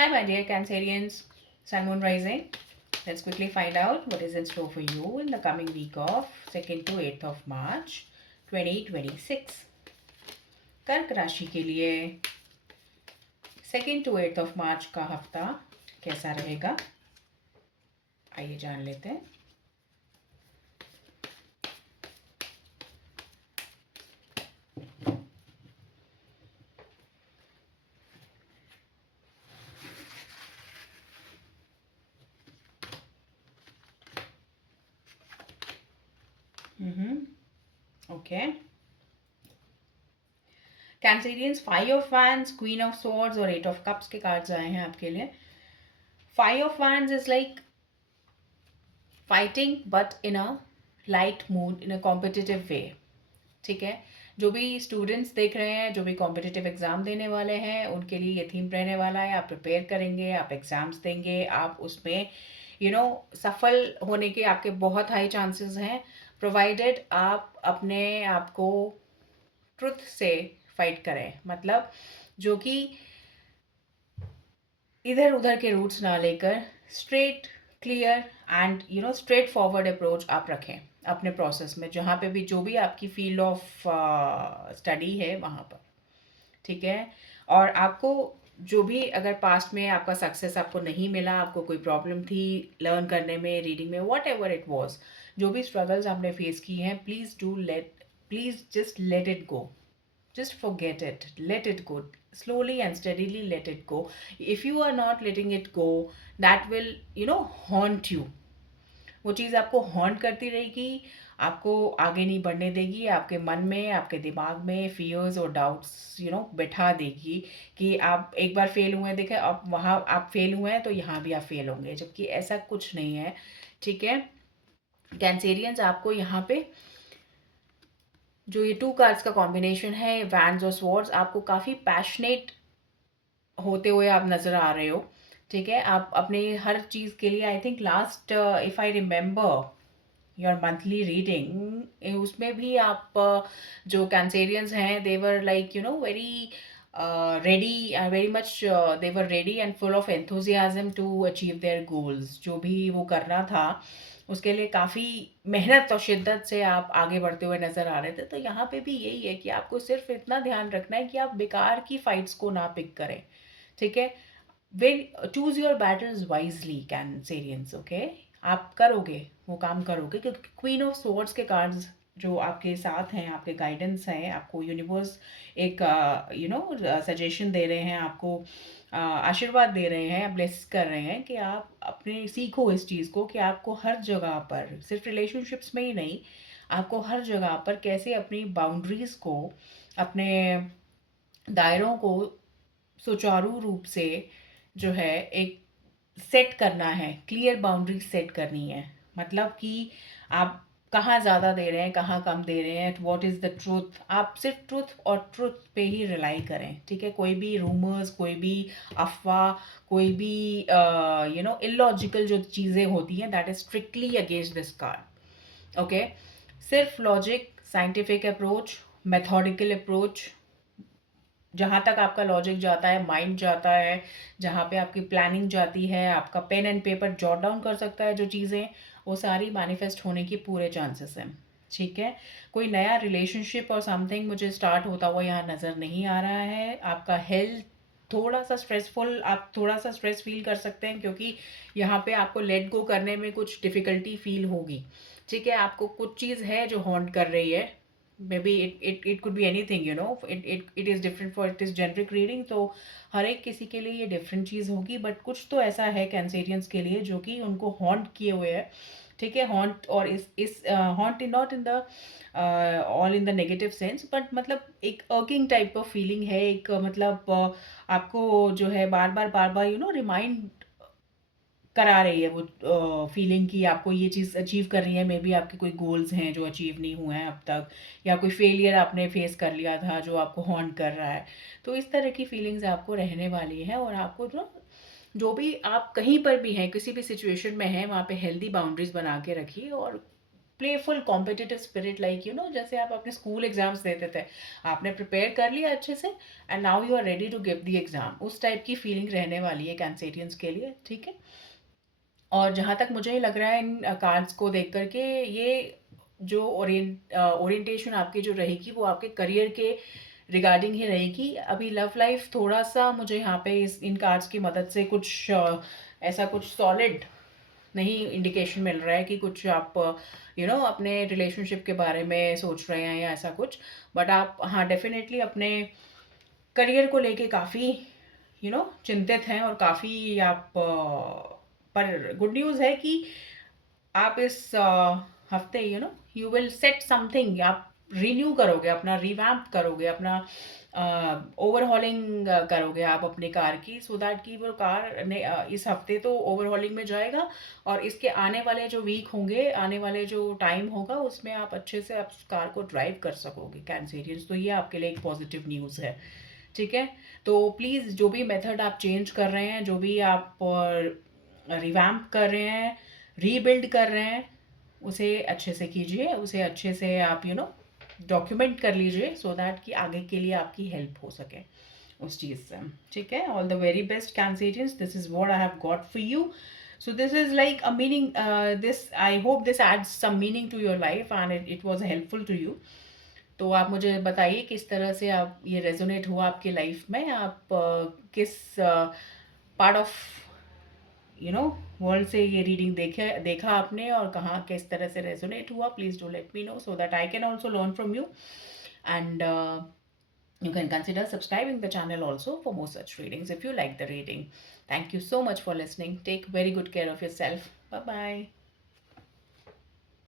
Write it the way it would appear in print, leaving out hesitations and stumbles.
Hi, my dear Cancerians, Sun Moon Rising. Let's quickly find out what is in store for you in the coming week of 2nd to 8th of March 2026. कर्क राशि के लिए 2nd to 8th of March का हफ्ता कैसा रहेगा, आइए जान लेते हैं. Okay. Cancerians 5 of wands, queen of swords और 8 ऑफ कप्स के कार्ड्स आए हैं आपके लिए. 5 of wands is like fighting but in a light mood, in a competitive way. ठीक है. जो भी स्टूडेंट्स देख रहे हैं, जो भी कॉम्पिटिटिव एग्ज़ाम देने वाले हैं, उनके लिए ये थीम रहने वाला है. आप प्रिपेयर करेंगे, आप एग्ज़ाम्स देंगे, आप उसमें सफल होने के आपके बहुत हाई चांसेस हैं, प्रोवाइडेड आप अपने आप को ट्रुथ से फाइट करें. मतलब जो कि इधर उधर के रूट्स ना लेकर straight, clear and straight forward approach आप रखें अपने प्रोसेस में, जहाँ पे भी जो भी आपकी फील्ड ऑफ स्टडी है वहाँ पर. ठीक है. और आपको जो भी अगर पास्ट में आपका सक्सेस आपको नहीं मिला, आपको कोई प्रॉब्लम थी लर्न करने में, रीडिंग में, वॉट एवर इट वॉज, जो भी स्ट्रगल्स आपने फेस की हैं, please just let it go. Just forget it, let it go. Slowly and steadily let it go. If you are not letting it go, that will haunt you. वो चीज़ आपको haunt करती रहेगी, आपको आगे नहीं बढ़ने देगी, आपके मन में, आपके दिमाग में फियर्स और डाउट्स बैठा देगी कि आप एक बार फेल हुए हैं, देखें अब वहाँ आप फेल हुए हैं तो यहाँ भी आप फेल होंगे, जबकि ऐसा कुछ नहीं है. ठीक है. कैंसेरियंस आपको यहाँ पे जो ये 2 कार्ड्स का कॉम्बिनेशन है, वैंड्स और स्वॉर्ड्स, आपको काफ़ी पैशनेट होते हुए आप नज़र आ रहे हो. ठीक है. आप अपने हर चीज़ के लिए, I think last if I remember your monthly reading, उसमें भी आप जो कैंसेरियंस हैं, they were like very ready, very much they were ready and full of enthusiasm to achieve their goals. जो भी वो करना था उसके लिए काफ़ी मेहनत और शिद्दत से आप आगे बढ़ते हुए नज़र आ रहे थे. तो यहाँ पे भी यही है कि आपको सिर्फ इतना ध्यान रखना है कि आप बेकार की फाइट्स को ना पिक करें. ठीक है. When choose your battles wisely Cancerians. Okay. आप करोगे, वो काम करोगे, क्योंकि क्वीन ऑफ सोर्ड्स के कार्ड्स जो आपके साथ हैं, आपके गाइडेंस हैं, आपको यूनिवर्स एक सजेशन दे रहे हैं, आपको आशीर्वाद दे रहे हैं, ब्लेस कर रहे हैं कि आप अपने सीखो इस चीज़ को कि आपको हर जगह पर, सिर्फ रिलेशनशिप्स में ही नहीं, आपको हर जगह पर कैसे अपनी बाउंड्रीज़ को, अपने दायरों को सुचारू रूप से जो है एक सेट करना है, क्लियर बाउंड्री सेट करनी है. मतलब कि आप कहाँ ज़्यादा दे रहे हैं, कहाँ कम दे रहे हैं, व्हाट इज़ द ट्रूथ. आप सिर्फ ट्रूथ और ट्रूथ पे ही रिलाई करें. ठीक है. कोई भी रूमर्स, कोई भी अफवाह, कोई भी इलॉजिकल जो चीज़ें होती हैं, that is strictly against this card. Okay. सिर्फ logic, scientific approach, methodical approach, जहाँ तक आपका लॉजिक जाता है, माइंड जाता है, जहाँ पे आपकी प्लानिंग जाती है, आपका pen and paper jot down कर सकता है जो चीज़ें, वो सारी मैनिफेस्ट होने की पूरे चांसेस हैं. ठीक है. कोई नया रिलेशनशिप और समथिंग मुझे स्टार्ट होता हुआ यहाँ नज़र नहीं आ रहा है. आपका हेल्थ थोड़ा सा स्ट्रेसफुल, आप थोड़ा सा स्ट्रेस फील कर सकते हैं, क्योंकि यहाँ पे आपको लेट गो करने में कुछ डिफ़िकल्टी फील होगी. ठीक है. आपको कुछ चीज़ है जो हॉन्ट कर रही है. maybe it could be anything, it is different for it is generic reading, तो हर एक किसी के लिए ये डिफरेंट चीज़ होगी, बट कुछ तो ऐसा है कैंसेरियंस के लिए जो कि उनको हॉन्ट किए हुए है. ठीक है. हॉन्ट, और इस haunt in not in the all in the negative sense, but मतलब एक अर्किंग टाइप ऑफ फीलिंग है, एक मतलब आपको जो है बार बार रिमाइंड करा रही है वो फीलिंग कि आपको ये चीज़ अचीव कर रही है. मे बी आपके कोई गोल्स हैं जो अचीव नहीं हुए हैं अब तक, या कोई फेलियर आपने फेस कर लिया था जो आपको हॉन्ट कर रहा है. तो इस तरह की फीलिंग्स आपको रहने वाली है. और आपको जो भी आप कहीं पर भी हैं, किसी भी सिचुएशन में हैं, वहाँ पे हेल्दी बाउंड्रीज बना के रखिए, और प्लेफुल कॉम्पिटिटिव स्पिरिट, लाइक जैसे आप अपने स्कूल एग्जाम्स देते थे, आपने प्रिपेयर कर लिया अच्छे से and now you are ready to give the exam, उस टाइप की फीलिंग रहने वाली है कैंसेरियंस के लिए, ठीक है। और जहाँ तक मुझे लग रहा है इन कार्ड्स को देख कर के, ये जो ओरिएंटेशन आपकी जो रहेगी वो आपके करियर के रिगार्डिंग ही रहेगी। अभी लव लाइफ थोड़ा सा मुझे यहाँ पे इस इन कार्ड्स की मदद से कुछ ऐसा कुछ सॉलिड नहीं इंडिकेशन मिल रहा है कि कुछ आप अपने रिलेशनशिप के बारे में सोच रहे हैं या ऐसा कुछ। बट आप हाँ डेफिनेटली अपने करियर को लेके काफ़ी चिंतित हैं और काफ़ी आप पर गुड न्यूज़ है कि आप इस हफ्ते यू विल सेट समथिंग, आप रिन्यू करोगे, अपना रिवैम्प करोगे, अपना ओवरहॉलिंग करोगे आप अपनी कार की, सो दैट कि वो कार ने इस हफ्ते तो ओवरहॉलिंग में जाएगा और इसके आने वाले जो वीक होंगे, आने वाले जो टाइम होगा उसमें आप अच्छे से आप कार को ड्राइव कर सकोगे कैंसेरियंस। तो ये आपके लिए एक पॉजिटिव न्यूज़ है, ठीक है। तो प्लीज़ जो भी मेथड आप चेंज कर रहे हैं, जो भी आप रिवैम्प कर रहे हैं, रीबिल्ड कर रहे हैं, उसे अच्छे से कीजिए, उसे अच्छे से आप डॉक्यूमेंट कर लीजिए सो दैट कि आगे के लिए आपकी हेल्प हो सके उस चीज़ से, ठीक है। All the very best Cancerians, this is what I have got for you. So this is like a meaning, this I hope this adds some meaning to your life and it was helpful to you. तो आप मुझे बताइए किस तरह से आप ये resonate हुआ आपकी लाइफ में, आप किस पार्ट ऑफ वर्ल्ड से ये रीडिंग देखा आपने और कहाँ किस तरह से रेजोनेट हुआ। Please do let me know so that I can also learn from you and you can consider subscribing the channel also for more such readings if you like the reading. Thank you so much for listening. Take very good care of yourself. Bye bye.